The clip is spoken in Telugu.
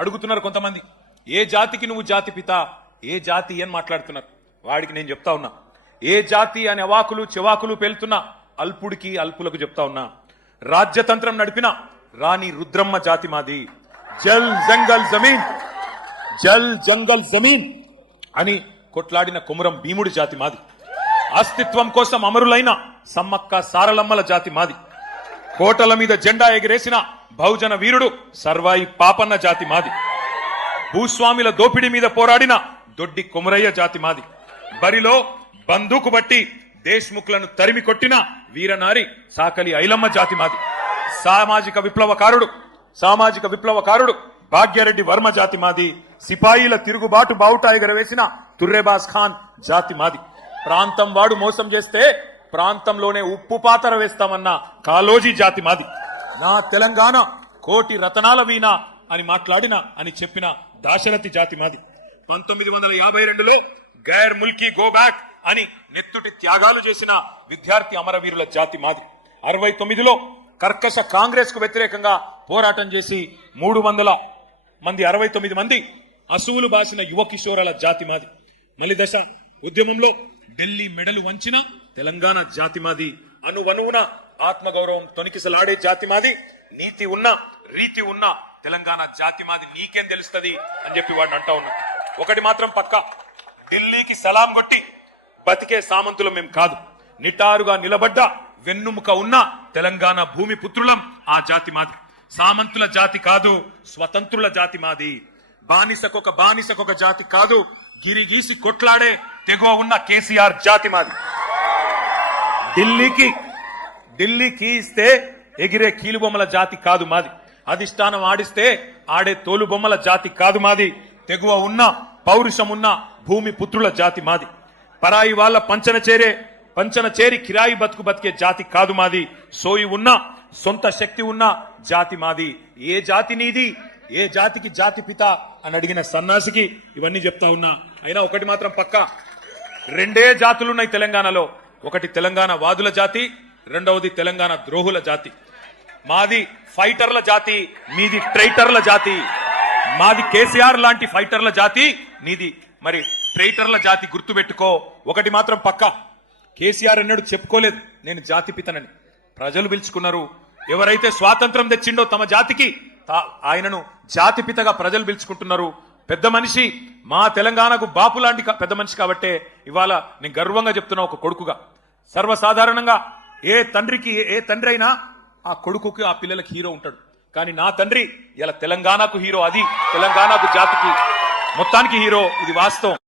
అడుగుతున్నారు కొంతమంది, ఏ జాతికి నువ్వు జాతి పిత, ఏ జాతి అని మాట్లాడుతున్నారు. వాడికి నేను చెప్తా ఉన్నా, ఏ జాతి అని అవాకులు చెవాకులు పేలుతున్నా అల్పుడికి అల్పులకు చెప్తా ఉన్నా, రాజ్యతంత్రం నడిపిన రాణి రుద్రమ్మ జాతి మాది. జల్ జంగల్ జమీన్, జల్ జంగల్ జమీన్ అని కొట్లాడిన కొమురం భీముడి జాతి మాది. అస్తిత్వం కోసం అమరులైన సమ్మక్క సారలమ్మల జాతి మాది. కోటల మీద జెండా ఎగిరేసిన బహుజన వీరుడు సర్వాయి పాపన్న జాతి మాది. భూస్వామిల దోపిడీ మీద పోరాడిన దొడ్డి కొమరయ్య జాతి మాది. బరిలో బందూకు బట్టి దేశ్ముఖ్లను తరిమి కొట్టిన వీరనారి సాకలి ఐలమ్మ జాతి మాది. సామాజిక విప్లవకారుడు భాగ్యరెడ్డి వర్మ జాతి మాది. సిపాయిల తిరుగుబాటు బావుటా ఎగరవేసిన తుర్రేబాజ్ ఖాన్ జాతి మాది. ప్రాంతం వాడు మోసం చేస్తే ప్రాంతంలోనే ఉప్పు పాతర వేస్తామన్న కాలోజీ జాతి మాది. నా తెలంగాణ కోటి రతనాల వీణ అని చెప్పిన దాశరథి జాతి మాది. 1952లో గైర్ ముల్కీ గో బ్యాక్ అని నెత్తుటి త్యాగాలు చేసిన విద్యార్థి అమరవీరుల జాతి మాది. 69లో కర్కశ కాంగ్రెస్ కు వ్యతిరేకంగా పోరాటం చేసి 300 మంది 69 మంది అసువులు బాసిన యువ కిషోరాల జాతి మాది. మలిదశ ఉద్యమంలో ఢిల్లీ మెడలు వంచిన తెలంగాణ జాతి మాది. అనువనువున ఆత్మగౌరవం తొనికిసలాడే జాతి మాది. నీతి ఉన్న రీతి ఉన్న తెలంగాణ జాతి మాది. నీకేం తెలుస్తుంది అని చెప్పి వాడిని అంటా ఉన్నా. ఒకటి మాత్రం పక్క, ఢిల్లీకి సలాం కొట్టి బతికే సామంతులం మేం కాదు. నిటారుగా నిలబడ్డ వెన్నుముక ఉన్న తెలంగాణ భూమి పుత్రులం ఆ జాతి మాది. సామంతుల జాతి కాదు, స్వతంత్రుల జాతి మాది. బానిసకొక జాతి కాదు, గిరిగీసి కొట్లాడే తెగువ ఉన్న కేసీఆర్ జాతి మాది. ఢిల్లీకి ఇస్తే ఎగిరే కీలుబొమ్మల జాతి కాదు మాది. అధిష్టానం ఆడిస్తే ఆడే తోలుబొమ్మల జాతి కాదు మాది. తెగువ ఉన్న పౌరుషమున్న భూమి పుత్రుల జాతి మాది. పరాయి వాళ్ళ పంచన చేరి కిరాయి బతికే జాతి కాదు మాది. సోయి ఉన్న సొంత శక్తి ఉన్న జాతి మాది. ఏ జాతి నీది, ఏ జాతికి జాతి పిత అని అడిగిన సన్నాసికి ఇవన్నీ చెప్తా ఉన్నా. అయినా ఒకటి మాత్రం పక్క, రెండే జాతులున్నాయి తెలంగాణలో. ఒకటి తెలంగాణ వాదుల జాతి, రెండవది తెలంగాణ ద్రోహుల జాతి. మాది ఫైటర్ల జాతి, మీది ట్రైటర్ల జాతి. మాది కేసీఆర్ లాంటి ఫైటర్ల జాతి, నీది మరి ట్రైటర్ల జాతి. గుర్తుపెట్టుకో. ఒకటి మాత్రం పక్క, కేసీఆర్ అన్నాడు చెప్పుకోలేదు నేను జాతి పితనని. ప్రజలు పిలుచుకున్నారు. ఎవరైతే స్వాతంత్రం తెచ్చిండో తమ జాతికి ఆయనను జాతి పితగా ప్రజలు పిలుచుకుంటున్నారు. పెద్ద మనిషి, మా తెలంగాణకు బాపు లాంటి పెద్ద మనిషి కాబట్టే ఇవాళ నేను గర్వంగా చెప్తున్నా ఒక కొడుకుగా. సర్వసాధారణంగా ఏ తండ్రి అయినా ఆ కొడుకుకి ఆ పిల్లలకి హీరో ఉంటాడు. కానీ నా తండ్రి ఇలా తెలంగాణకు హీరో, అది తెలంగాణకు జాతికి మొత్తానికి హీరో. ఇది వాస్తవం.